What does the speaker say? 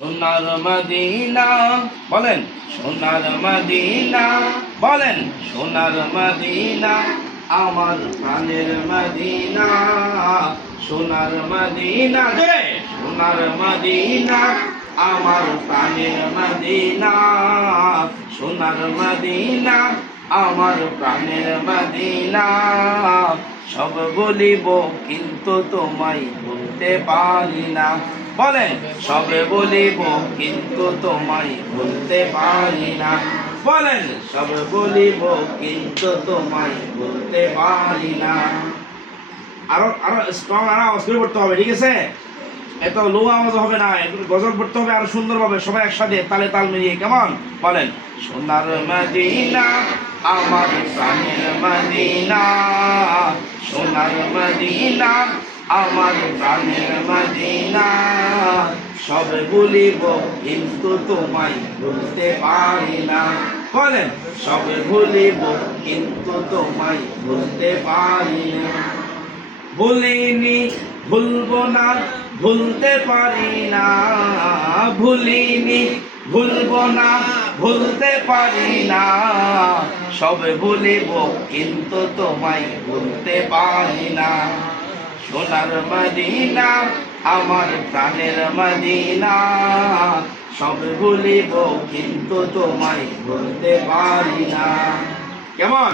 সোনার মদিনা বলেন, সোনার মদিনা বলেন, সোনার মদিনা আমার প্রাণের মদিনা, সোনার মদিনা জোরে, সোনার মদিনা আমার প্রাণের মদিনা, সোনার মদিনা আমার প্রাণের মদিনা। সব বলিব কিন্তু তোমায় বলতে পারি না। বলেন, সবে বলিব কিন্তু তোমায় বলতে পারি না। বলেন, সবে বলিব কিন্তু তোমায় বলতে পারি না। আরো আরো স্ট্রং আওয়াজ করে পড়তে হবে, ঠিক আছে? এত লো আওয়াজ হবে না, একটু গজল পড়তে হবে আরো সুন্দরভাবে, সবাই একসাথে তালে তাল মিলিয়ে। কেমন? বলেন, সোনার মদিনা আমার প্রাণের মদিনা, সোনার মদিনা আমার প্রাণের মদিনা। সব বলিব কিন্তু তোমায় বলতে পারি না। বলেন, সব ভুলিব কিন্তু তোমায় বলতে পারি না। ভুলিনি, ভুলবো না, ভুলতে পারি না। ভুলিনি, ভুলবো না, ভুলতে পারি না। সবে ভুলিব কিন্তু তোমায় ভুলতে পারি না। সোনার মদিনা আমার প্রাণের মদিনা, সব ভুলিব কিন্তু তোমায় ভুলতে পারি না। কেমন?